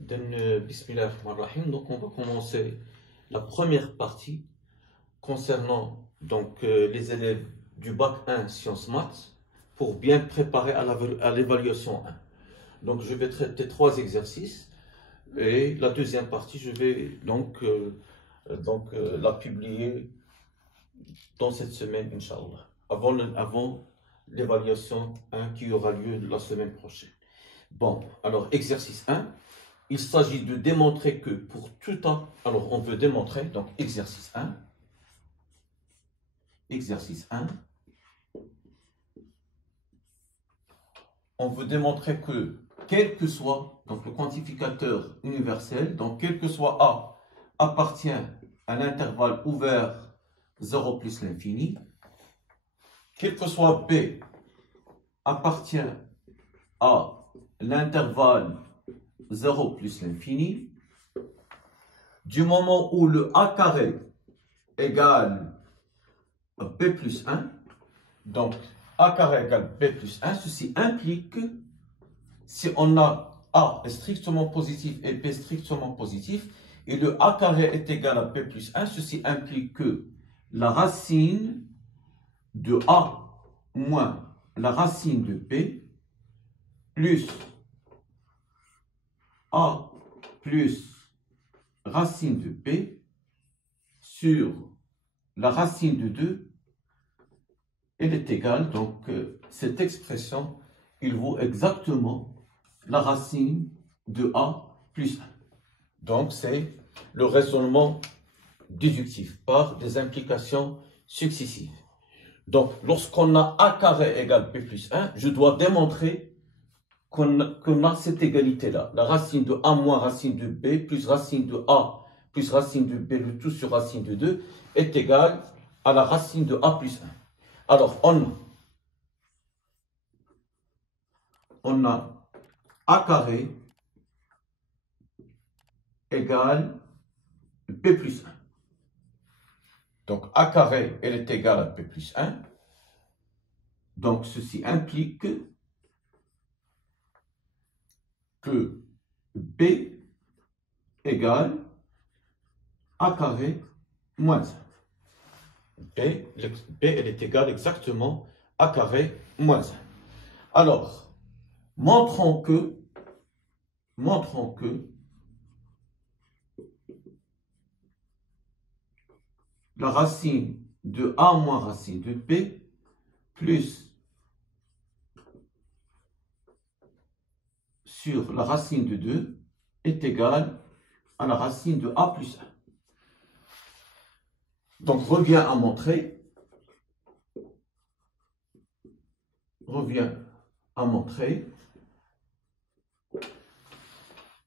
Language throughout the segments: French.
Bismillahirrahmanirrahim. Donc, on va commencer la première partie concernant les élèves du bac 1 sciences maths pour bien préparer à l'évaluation 1. Donc, je vais traiter 3 exercices et la deuxième partie, je vais la publier dans cette semaine, Inch'Allah, avant l'évaluation 1 qui aura lieu la semaine prochaine. Bon, alors, exercice 1. Il s'agit de démontrer que pour tout A, alors on veut démontrer, donc exercice 1, on veut démontrer que quel que soit donc le quantificateur universel, donc quel que soit A appartient à l'intervalle ouvert 0 plus l'infini, quel que soit B appartient à l'intervalle 0 plus l'infini, du moment où le A carré égale B plus 1, donc A carré égale B plus 1, ceci implique que si on a A est strictement positif et B strictement positif, et le A carré est égal à B plus 1, ceci implique que la racine de A moins la racine de B plus A plus racine de B sur la racine de 2, elle est égale, donc cette expression, il vaut exactement la racine de A plus 1. Donc c'est le raisonnement déductif par des implications successives. Donc lorsqu'on a A carré égale B plus 1, je dois démontrer qu'on a cette égalité-là. La racine de A moins racine de B plus racine de A plus racine de B, le tout sur racine de 2, est égal à la racine de A plus 1. Alors, on a A carré égale B plus 1. Donc, A carré, elle est égale à B plus 1. Donc, ceci implique que B égale A carré moins 1. B, elle est égale exactement A carré moins 1. Alors, montrons que la racine de A moins racine de B plus sur la racine de 2 est égale à la racine de A plus 1. Donc, revient à montrer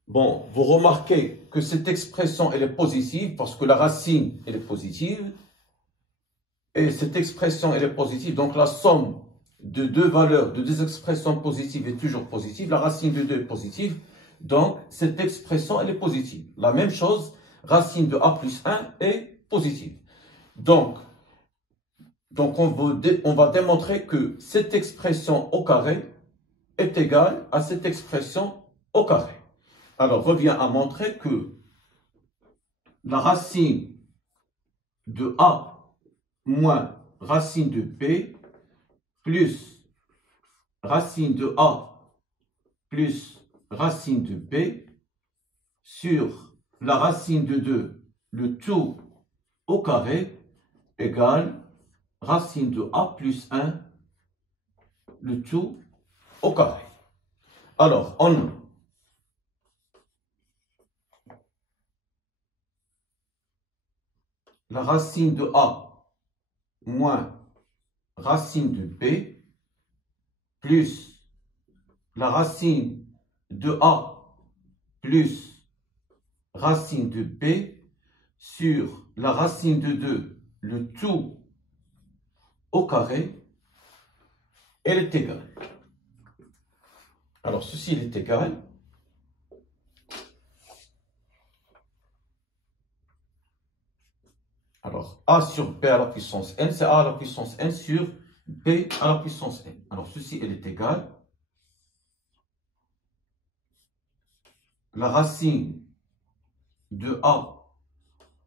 bon, vous remarquez que cette expression, elle est positive parce que la racine, elle est positive. Et cette expression, elle est positive. Donc, la somme de deux valeurs, de deux expressions positives est toujours positive. La racine de 2 est positive. Donc, cette expression, elle est positive. La même chose, racine de A plus 1 est positive. Donc on va démontrer que cette expression au carré est égale à cette expression au carré. Alors, revient à montrer que la racine de A moins racine de B plus racine de A plus racine de B sur la racine de 2, le tout au carré, égale racine de A plus 1, le tout au carré. Alors, on a la racine de A moins racine de B plus la racine de A plus racine de B sur la racine de 2, le tout au carré, elle est égale. Alors, ceci est égal. Alors, A sur B à la puissance n, c'est A à la puissance n sur B à la puissance n. Alors, ceci, elle est égale la racine de A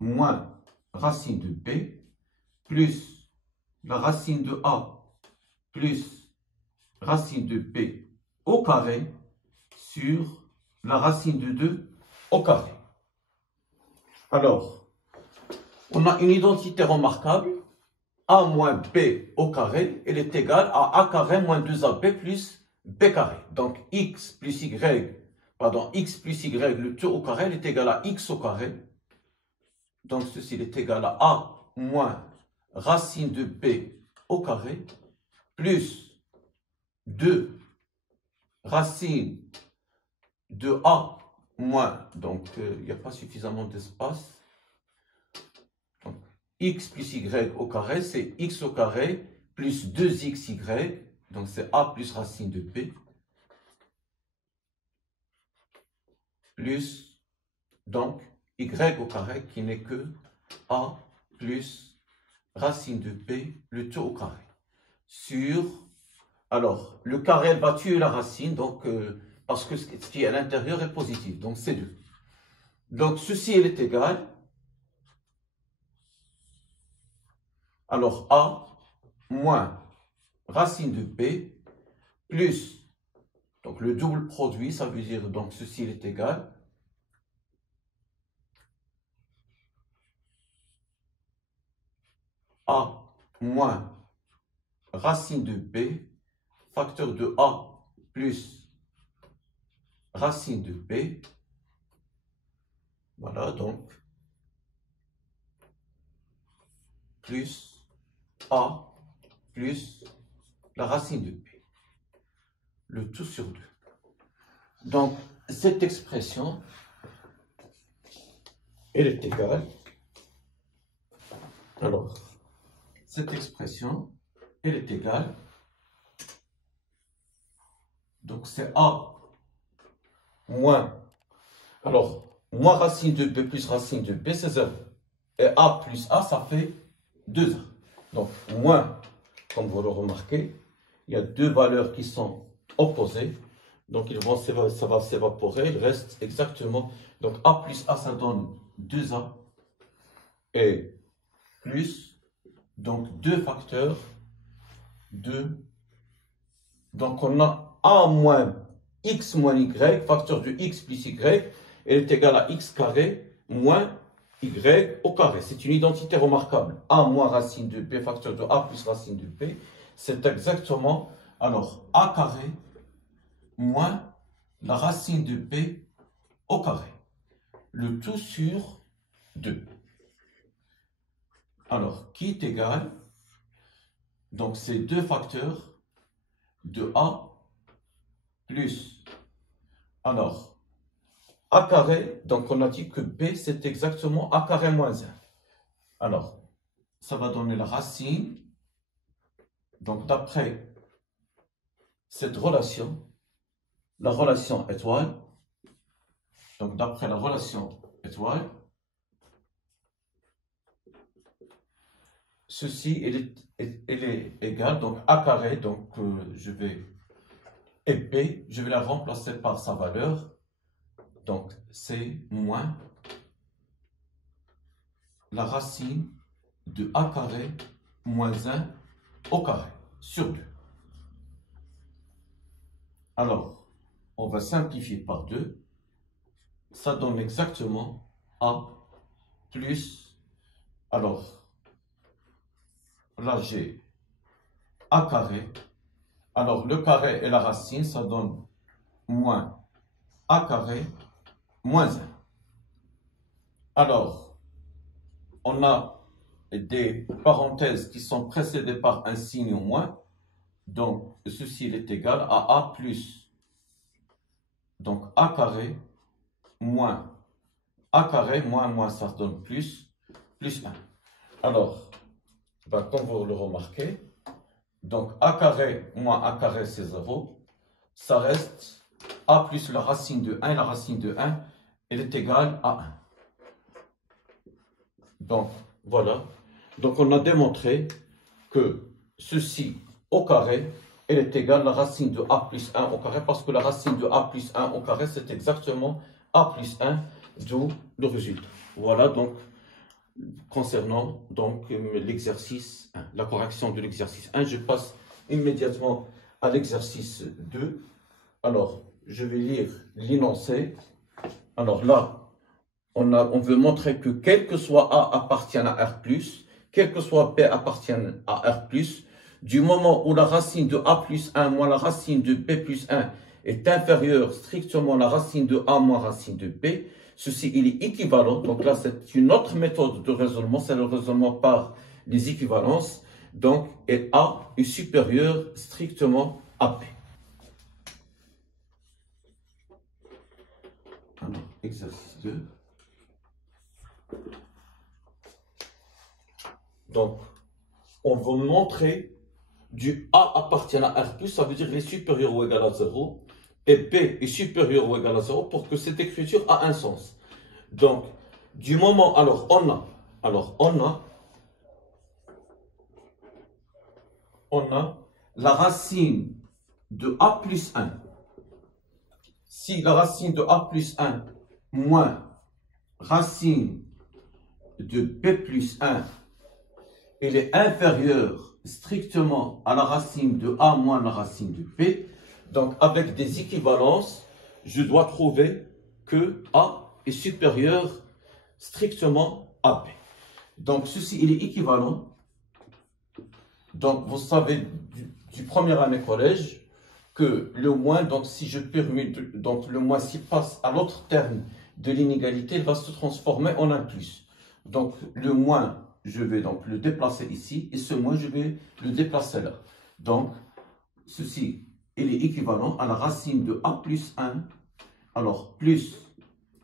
moins racine de B plus la racine de A plus racine de B au carré sur la racine de 2 au carré. Alors, on a une identité remarquable. A moins B au carré, elle est égale à A carré moins 2AB plus B carré. Donc, X plus Y, le tout au carré, elle est égal à X au carré. Donc, ceci est égal à A moins racine de B au carré plus 2 racine de A moins, donc il n'y a pas suffisamment d'espace. X plus Y au carré, c'est X au carré plus 2XY, donc c'est A plus racine de B, plus, donc, Y au carré qui n'est que A plus racine de B, le tout au carré, sur, alors, le carré va tuer la racine, donc, parce que ce qui est à l'intérieur est positif, donc c'est 2. Donc, ceci, elle est égal. Alors, A moins racine de B plus, donc le double produit, ça veut dire, donc ceci il est égal. A moins racine de B, facteur de A plus racine de B. Voilà, donc, plus A plus la racine de B. Le tout sur 2. Donc, cette expression, elle est égale. Alors, cette expression, elle est égale. Donc, c'est A moins. Alors, moins racine de B plus racine de B, c'est 0. Et A plus A, ça fait 2A. Donc, moins, comme vous le remarquez, il y a deux valeurs qui sont opposées. Donc, ça va s'évaporer. Il reste exactement. Donc, A plus A, ça donne 2A. Et plus, donc, 2 facteurs de. Donc, on a A moins X moins Y, facteur de X plus Y, elle est égale à X carré moins Y au carré. C'est une identité remarquable. A moins racine de B, facteur de A plus racine de B, c'est exactement, alors, A carré moins la racine de B au carré. Le tout sur 2. Alors, qui est égal, donc c'est 2 facteurs de A plus, alors, A carré, donc on a dit que B c'est exactement A carré moins 1. Alors, ça va donner la racine, donc d'après cette relation, la relation étoile, donc d'après la relation étoile, ceci, elle est égale, donc A carré, donc je vais, et B, je vais la remplacer par sa valeur, donc c'est moins la racine de A carré moins 1 au carré sur 2. Alors, on va simplifier par 2. Ça donne exactement A plus, alors, là j'ai A carré. Alors, le carré et la racine, ça donne moins A carré moins 1. Alors, on a des parenthèses qui sont précédées par un signe au moins. Donc, ceci est égal à A plus, donc A carré moins A carré moins ça donne plus 1. Alors, comme vous le remarquez, donc A carré moins A carré c'est 0. Ça reste A plus la racine de 1. La racine de 1, elle est égale à 1. Donc, voilà. Donc, on a démontré que ceci au carré, elle est égale à la racine de A plus 1 au carré, parce que la racine de A plus 1 au carré, c'est exactement A plus 1, d'où le résultat. Voilà donc concernant donc l'exercice 1, la correction de l'exercice 1. Je passe immédiatement à l'exercice 2. Alors, je vais lire l'énoncé. Alors là, on veut montrer que quel que soit A appartient à R+, quel que soit B appartient à R+, du moment où la racine de A plus 1 moins la racine de B plus 1 est inférieure strictement à la racine de A moins racine de B, ceci il est équivalent. Donc là, c'est une autre méthode de raisonnement, c'est le raisonnement par les équivalences. Donc, et A est supérieur strictement à B. Alors, exercice 2. Donc, on va montrer du A appartient à R+, ça veut dire qu'il est supérieur ou égal à 0, et B est supérieur ou égal à 0 pour que cette écriture a un sens. Donc, du moment, alors on a la racine de A plus 1. Si la racine de A plus 1 moins racine de B plus 1, elle est inférieure strictement à la racine de A moins la racine de B. Donc, avec des équivalences, je dois trouver que A est supérieur strictement à B. Donc, ceci, il est équivalent. Donc, vous savez du premier année collège que le moins, donc si je permets, donc le moins s'il passe à l'autre terme de l'inégalité, il va se transformer en un plus. Donc, le moins, je vais donc le déplacer ici, et ce moins, je vais le déplacer là. Donc, ceci, il est équivalent à la racine de A plus 1, alors plus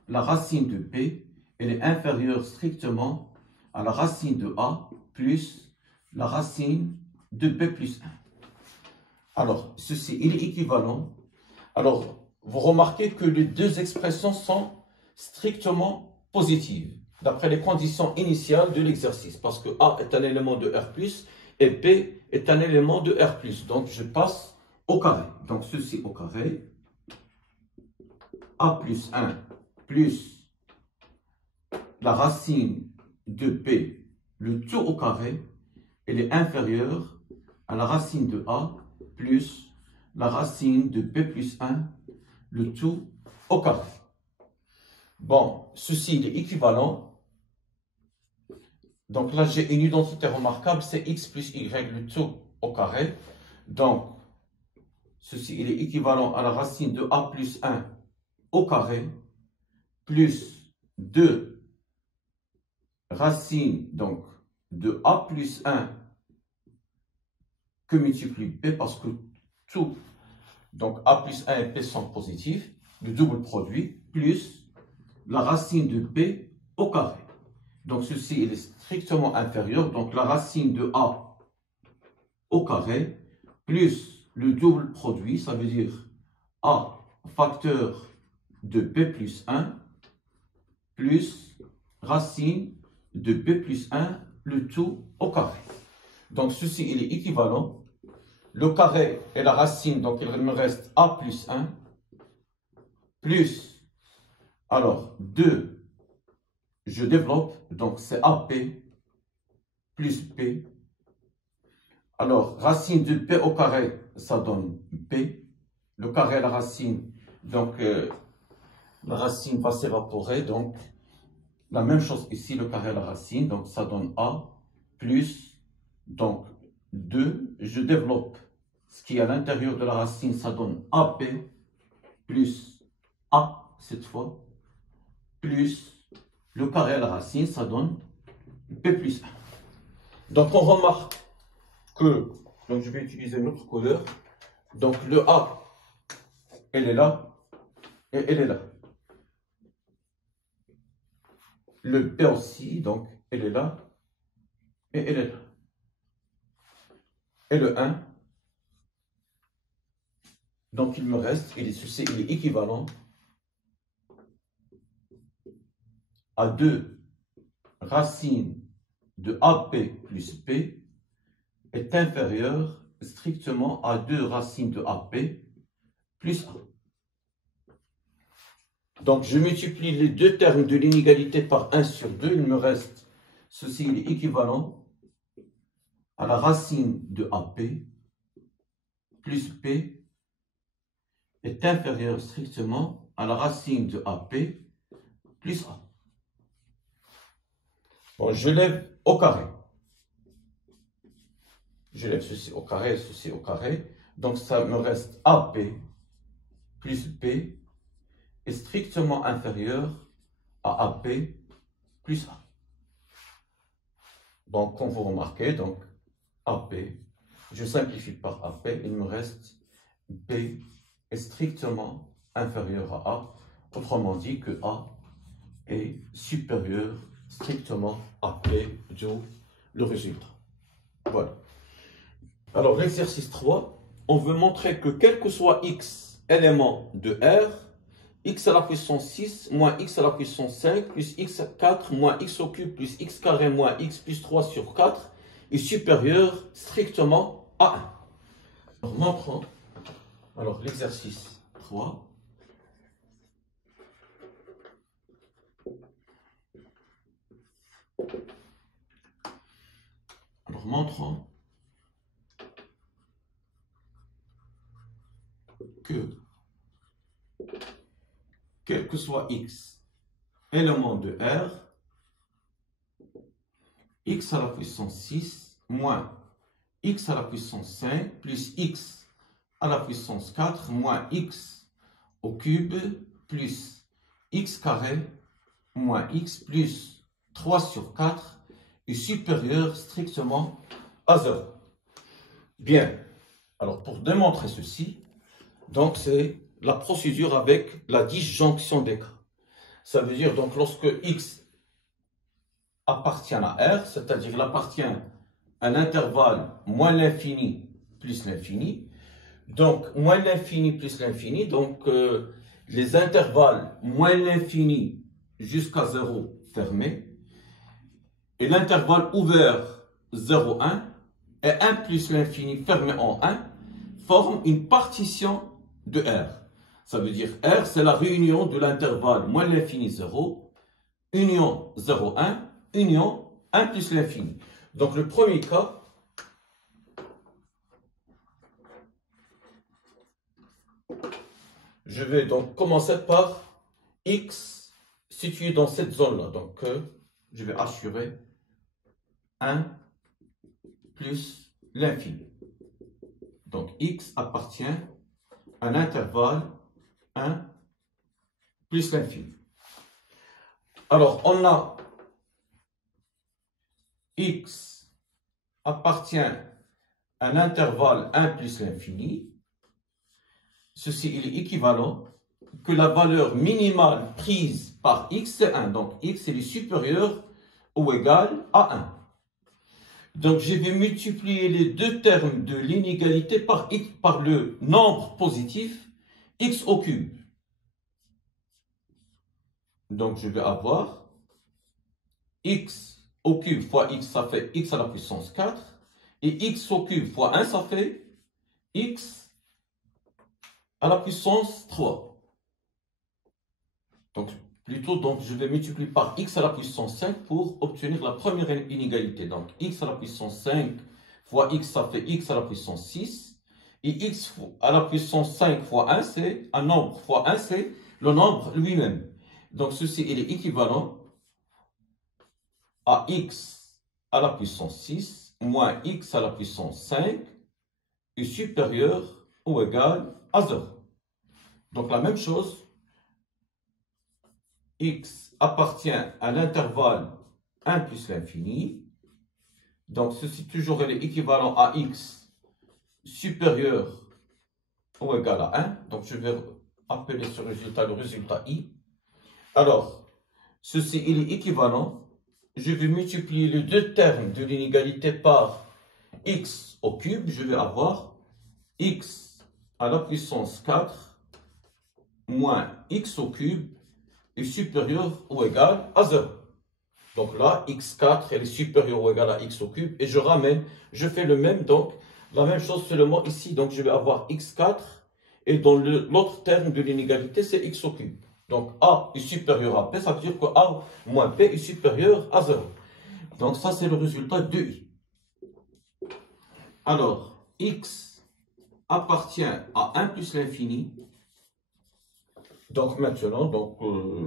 la racine de B, elle est inférieure strictement à la racine de A plus la racine de B plus 1. Alors, ceci, il est équivalent. Alors, vous remarquez que les deux expressions sont strictement positives, d'après les conditions initiales de l'exercice, parce que A est un élément de R+, et B est un élément de R+. Donc, je passe au carré. Donc, ceci au carré, A plus 1 plus la racine de B, le tout au carré, elle est inférieure à la racine de A plus la racine de B plus 1, le tout au carré. Bon, ceci il est équivalent. Donc là, j'ai une identité remarquable, c'est x plus y, le tout au carré. Donc, ceci il est équivalent à la racine de A plus 1 au carré, plus 2 racines donc, de A plus 1 que multiplie B, parce que tout, donc A plus 1 et B sont positifs, le double produit, plus la racine de B au carré. Donc ceci il est strictement inférieur, donc la racine de A au carré, plus le double produit, ça veut dire A facteur de B plus 1, plus racine de B plus 1, le tout au carré. Donc ceci il est équivalent. Le carré est la racine, donc il me reste A plus 1, plus, alors 2, je développe, donc c'est AP plus B. Alors, racine de B au carré, ça donne B. Le carré est la racine, donc la racine va s'évaporer, donc la même chose ici, le carré est la racine, donc ça donne A plus, donc 2, je développe ce qui est à l'intérieur de la racine, ça donne AP plus A cette fois, plus le carré à la racine, ça donne B plus 1. Donc on remarque que, donc je vais utiliser une autre couleur, donc le A, elle est là, et elle est là. Le B aussi, donc elle est là, et elle est là. Et le 1, donc il me reste, ceci il est équivalent à 2 racines de AP plus B est inférieur strictement à 2 racines de AP plus 1. Donc, je multiplie les deux termes de l'inégalité par 1 sur 2. Il me reste, ceci il est équivalent à la racine de AP plus P est inférieur strictement à la racine de AP plus A. Bon, je lève au carré. Je lève ceci au carré, ceci au carré. Donc, ça me reste AP plus P est strictement inférieur à AP plus A. Donc, comme vous remarquez, donc AP, je simplifie par AP, il me reste P est strictement inférieur à A. Autrement dit que A est supérieur strictement à P, d'où le résultat. Voilà. Alors, l'exercice 3, on veut montrer que quel que soit x élément de R, x à la puissance 6 moins x à la puissance 5 plus x 4 moins x au cube plus x carré moins x plus 3 sur 4 est supérieur strictement à 1. Alors, montrons. Alors, l'exercice 3. Alors, montrons que quel que soit x élément de R, x à la puissance 6 moins x à la puissance 5 plus x à la puissance 4 moins x au cube plus x carré moins x plus 3 sur 4 est supérieur strictement à 0. Bien, alors pour démontrer ceci, donc c'est la procédure avec la disjonction des cas. Ça veut dire donc lorsque x appartient à R, c'est-à-dire il appartient à un intervalle moins l'infini plus l'infini, donc moins l'infini plus l'infini, donc les intervalles moins l'infini jusqu'à 0 fermé, et l'intervalle ouvert 0, 1, et 1 plus l'infini fermé en 1, forment une partition de R. Ça veut dire R, c'est la réunion de l'intervalle moins l'infini 0, union 0, 1, union 1 plus l'infini. Donc le premier cas, je vais donc commencer par x situé dans cette zone-là. Donc je vais assurer 1 plus l'infini. Donc x appartient à l'intervalle 1 plus l'infini. Alors on a x appartient à l'intervalle 1 plus l'infini. Ceci il est équivalent que la valeur minimale prise par x c'est 1. Donc x est supérieur ou égal à 1. Donc je vais multiplier les deux termes de l'inégalité par le nombre positif x au cube. Donc je vais avoir x au cube fois x, ça fait x à la puissance 4. Et x au cube fois 1, ça fait x à la puissance 3. Donc, donc je vais multiplier par x à la puissance 5 pour obtenir la première inégalité. Donc, x à la puissance 5 fois x, ça fait x à la puissance 6. Et x à la puissance 5 fois 1, c'est un nombre fois 1, c'est le nombre lui-même. Donc, ceci, il est équivalent à x à la puissance 6 moins x à la puissance 5 est supérieur ou égal à 0. Donc, la même chose, x appartient à l'intervalle 1 plus l'infini. Donc, ceci toujours est équivalent à x supérieur ou égal à 1. Donc, je vais appeler ce résultat le résultat i. Alors, ceci il est équivalent. Je vais multiplier les deux termes de l'inégalité par x au cube. Je vais avoir x à la puissance 4 moins x au cube est supérieur ou égal à 0. Donc là, x4 elle est supérieure ou égale à x au cube. Et je ramène, je fais le même, donc la même chose seulement ici. Donc je vais avoir x4 et dans l'autre terme de l'inégalité, c'est x au cube. Donc A est supérieur à P, ça veut dire que A moins P est supérieur à 0. Donc ça, c'est le résultat de I. Alors, X appartient à 1 plus l'infini. Donc maintenant,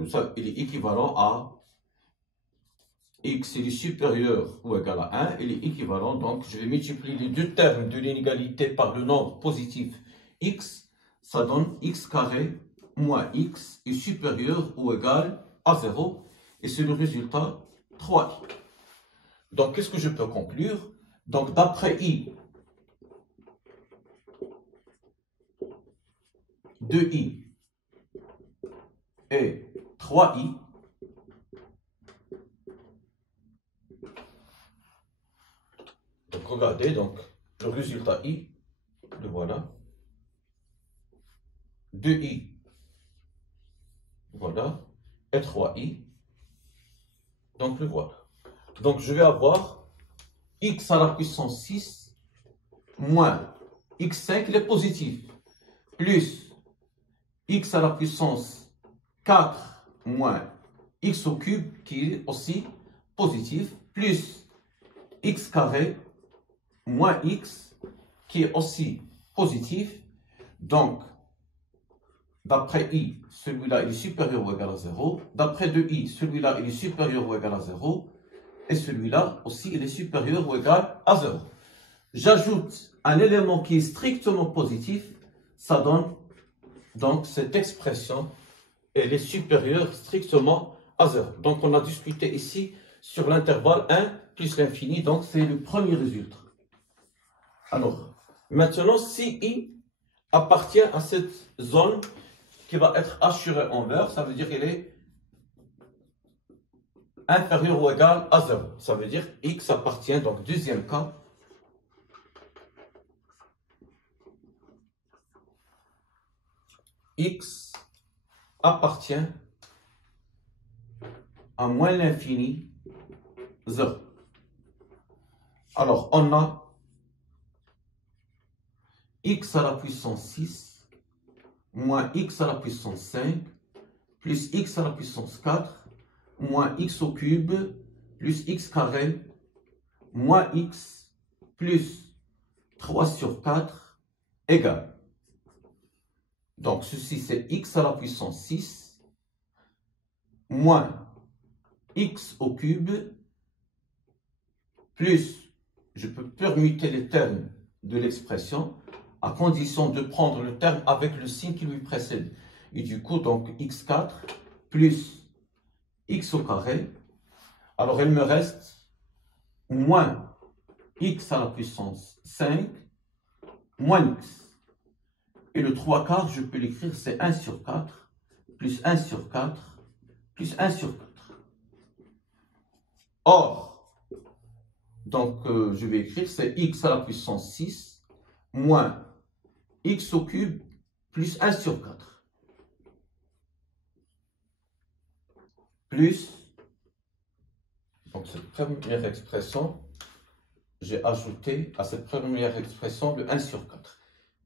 ça, il est équivalent à X, il est supérieur ou égal à 1, il est équivalent. Donc je vais multiplier les deux termes de l'inégalité par le nombre positif X. Ça donne X carré moins X est supérieur ou égal à 0. Et c'est le résultat 3i. Donc qu'est-ce que je peux conclure? Donc d'après I, 2i et 3i, donc regardez, donc le résultat I, le voilà, 2i, voilà, et 3i, donc le voilà. Donc je vais avoir x à la puissance 6 moins x5, il est positif, plus x à la puissance 4 moins x au cube, qui est aussi positif, plus x carré moins x, qui est aussi positif. Donc, d'après I, celui-là, il est supérieur ou égal à 0. D'après 2i, celui-là, il est supérieur ou égal à 0. Et celui-là aussi, il est supérieur ou égal à 0. J'ajoute un élément qui est strictement positif. Ça donne donc cette expression, elle est supérieure strictement à 0. Donc, on a discuté ici sur l'intervalle 1 plus l'infini. Donc, c'est le premier résultat. Alors, maintenant, si I appartient à cette zone qui va être assurée en vert, ça veut dire qu'il est inférieur ou égal à 0. Ça veut dire X appartient, donc deuxième cas, X appartient à moins l'infini 0. Alors, on a x à la puissance 6 moins x à la puissance 5 plus x à la puissance 4 moins x au cube plus x carré moins x plus 3 sur 4 égale. Donc, ceci, c'est x à la puissance 6 moins x au cube plus, je peux permuter les termes de l'expression à condition de prendre le terme avec le signe qui lui précède. Et du coup, donc, x4 plus x au carré. Alors, il me reste moins x à la puissance 5 moins x. Et le 3 quarts, je peux l'écrire, c'est 1 sur 4 plus 1 sur 4 plus 1 sur 4. Or, donc, je vais écrire, c'est x à la puissance 6 moins x au cube plus 1 sur 4. Plus, donc cette première expression, j'ai ajouté à cette première expression le 1 sur 4.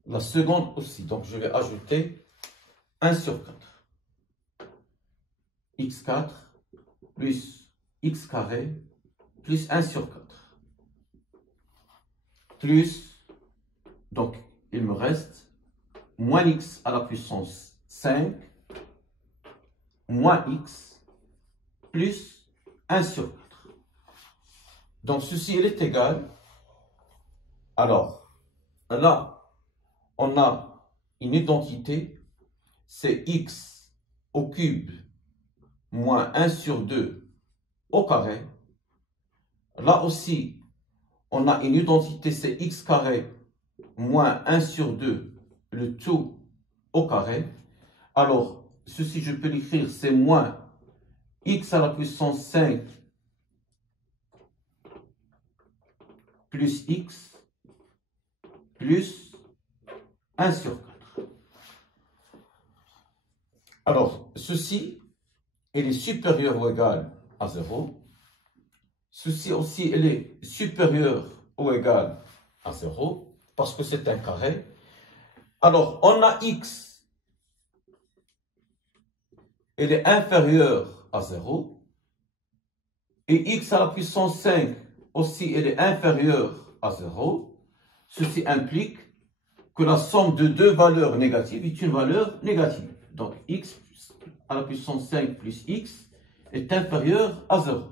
La seconde aussi, donc je vais ajouter 1 sur 4. x4 plus x carré plus 1 sur 4. Plus, donc il me reste moins x à la puissance 5 moins x plus 1 sur 4. Donc ceci, il est égal. Alors, là, on a une identité, c'est x au cube moins 1 sur 2 au carré. Là aussi, on a une identité, c'est x carré moins 1 sur 2, le tout au carré. Alors, ceci, je peux l'écrire, c'est moins x à la puissance 5 plus x plus 1 sur 4. Alors, ceci, il est supérieur ou égal à 0. Ceci aussi, il est supérieur ou égal à 0, parce que c'est un carré. Alors, on a x elle est inférieure à 0. Et x à la puissance 5 aussi, elle est inférieure à 0. Ceci implique que la somme de deux valeurs négatives est une valeur négative. Donc, x à la puissance 5 plus x est inférieur à 0.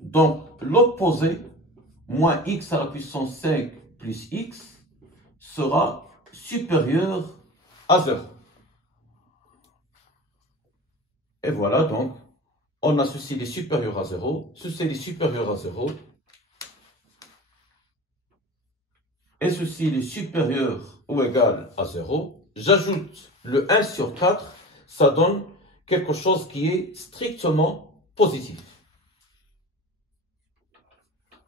Donc, l'opposé, moins x à la puissance 5 plus x, sera supérieur à 0. Et voilà, donc, on a ceci est supérieur à 0, ceci est supérieur à 0, et ceci est supérieur ou égal à 0. J'ajoute le 1 sur 4, ça donne quelque chose qui est strictement positif.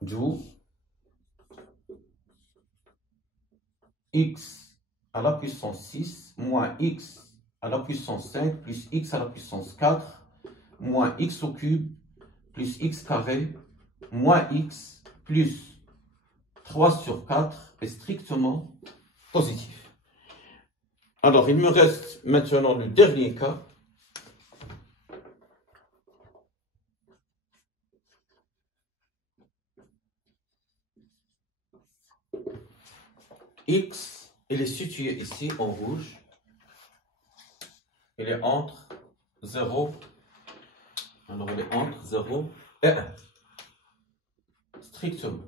D'où x à la puissance 6 moins x à la puissance 5 plus x à la puissance 4 moins x au cube plus x carré moins x plus 3 sur 4 est strictement positif. Alors, il me reste maintenant le dernier cas. X, il est situé ici en rouge. Il est entre 0. Alors, il est entre 0 et 1. Strictement.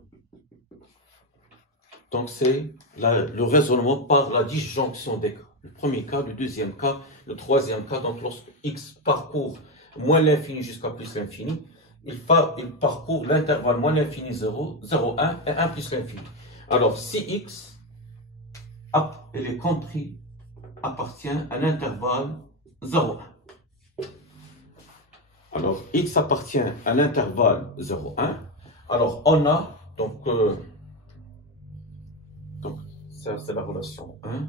Donc, c'est le raisonnement par la disjonction des cas. Le premier cas, le deuxième cas, le troisième cas. Donc, lorsque x parcourt moins l'infini jusqu'à plus l'infini, il parcourt l'intervalle moins l'infini 0, 0, 1 et 1 plus l'infini. Alors, si x il est compris, appartient à l'intervalle 0, 1. Alors, x appartient à l'intervalle 0, 1. Alors, on a, donc ça c'est la relation 1.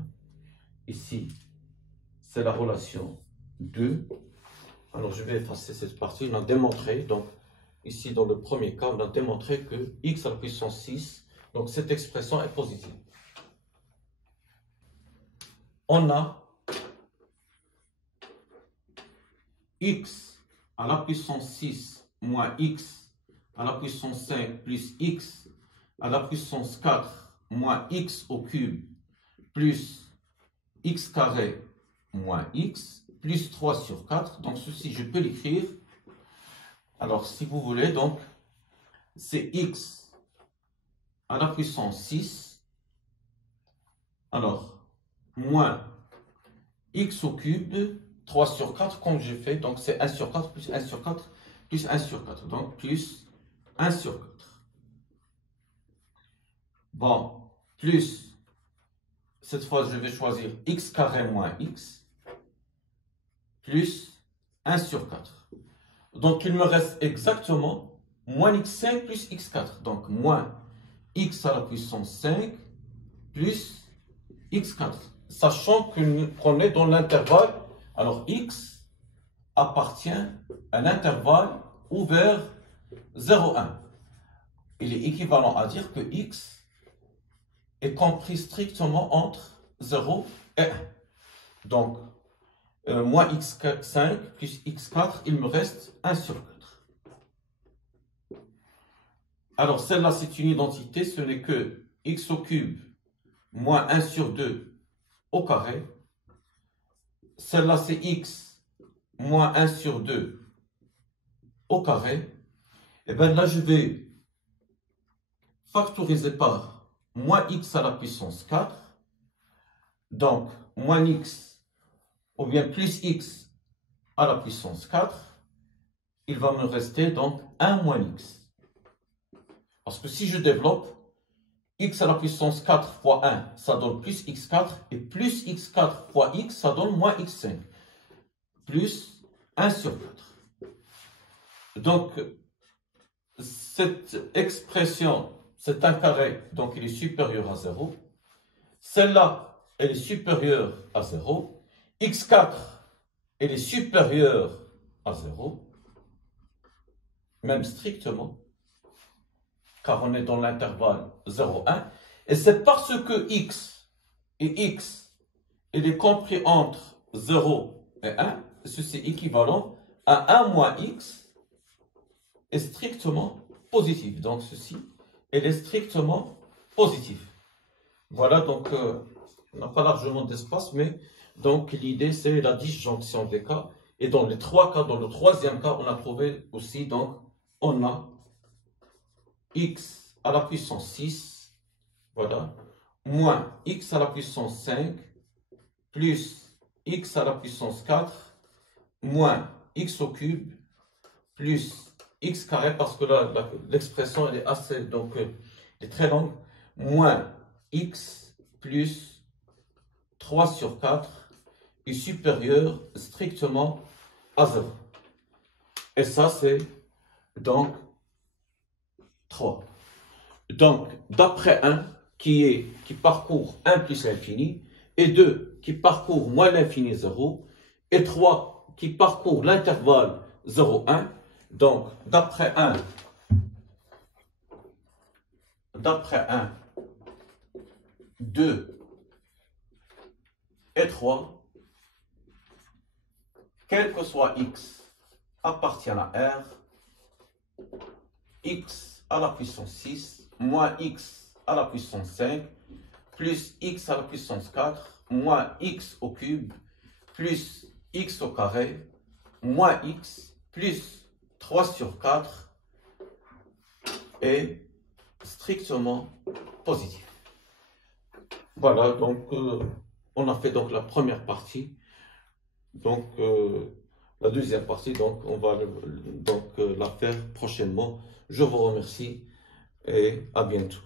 Ici, c'est la relation 2. Alors, je vais effacer cette partie. On a démontré, donc, ici, dans le premier cas, on a démontré que x à la puissance 6, donc cette expression est positive. On a x à la puissance 6 moins x à la puissance 5 plus x à la puissance 4 moins x au cube plus x carré moins x plus 3 sur 4. Donc ceci, je peux l'écrire. Alors si vous voulez, donc c'est x à la puissance 6. Alors, moins x au cube de 3 sur 4, comme j'ai fait. Donc, c'est 1 sur 4 plus 1 sur 4 plus 1 sur 4. Donc, plus 1 sur 4. Bon, plus, cette fois, je vais choisir x carré moins x, plus 1 sur 4. Donc, il me reste exactement moins x5 plus x4. Donc, moins x à la puissance 5 plus x4. Sachant qu'on est dans l'intervalle, alors x appartient à l'intervalle ouvert 0, 1. Il est équivalent à dire que x est compris strictement entre 0 et 1. Donc, moins x5 plus x4, il me reste 1 sur 4. Alors, celle-là, c'est une identité, ce n'est que x au cube moins 1 sur 2 au carré. Celle-là, c'est x moins 1 sur 2 au carré. Et bien là, je vais factoriser par moins x à la puissance 4. Donc, moins x, ou bien plus x à la puissance 4. Il va me rester donc 1 moins x. Parce que si je développe, x à la puissance 4 fois 1, ça donne plus x4, et plus x4 fois x, ça donne moins x5, plus 1 sur 4. Donc, cette expression, c'est un carré, donc il est supérieur à 0. Celle-là, elle est supérieure à 0. x4, elle est supérieure à 0, même strictement, car on est dans l'intervalle 0, 1. Et c'est parce que x et x, il est compris entre 0 et 1, ceci est équivalent à 1 moins x est strictement positif. Donc ceci, elle est strictement positive. Voilà, donc on n'a pas largement d'espace, mais donc l'idée c'est la disjonction des cas. Et dans les trois cas, dans le troisième cas, on a trouvé aussi, donc on a x à la puissance 6, voilà, moins x à la puissance 5, plus x à la puissance 4, moins x au cube, plus x carré, parce que là, l'expression elle est assez, donc elle est très longue, moins x plus 3 sur 4 est supérieur strictement à 0. Et ça, c'est donc 3. Donc, d'après 1, qui parcourt 1 plus l'infini, et 2, qui parcourt moins l'infini 0, et 3, qui parcourt l'intervalle 0, 1. Donc, d'après 1, 2 et 3, quel que soit x appartient à R, x à la puissance 6, moins x à la puissance 5, plus x à la puissance 4, moins x au cube, plus x au carré, moins x, plus 3 sur 4 est strictement positif. Voilà, donc on a fait donc la première partie. Donc la deuxième partie, donc on va la faire prochainement. Je vous remercie et à bientôt.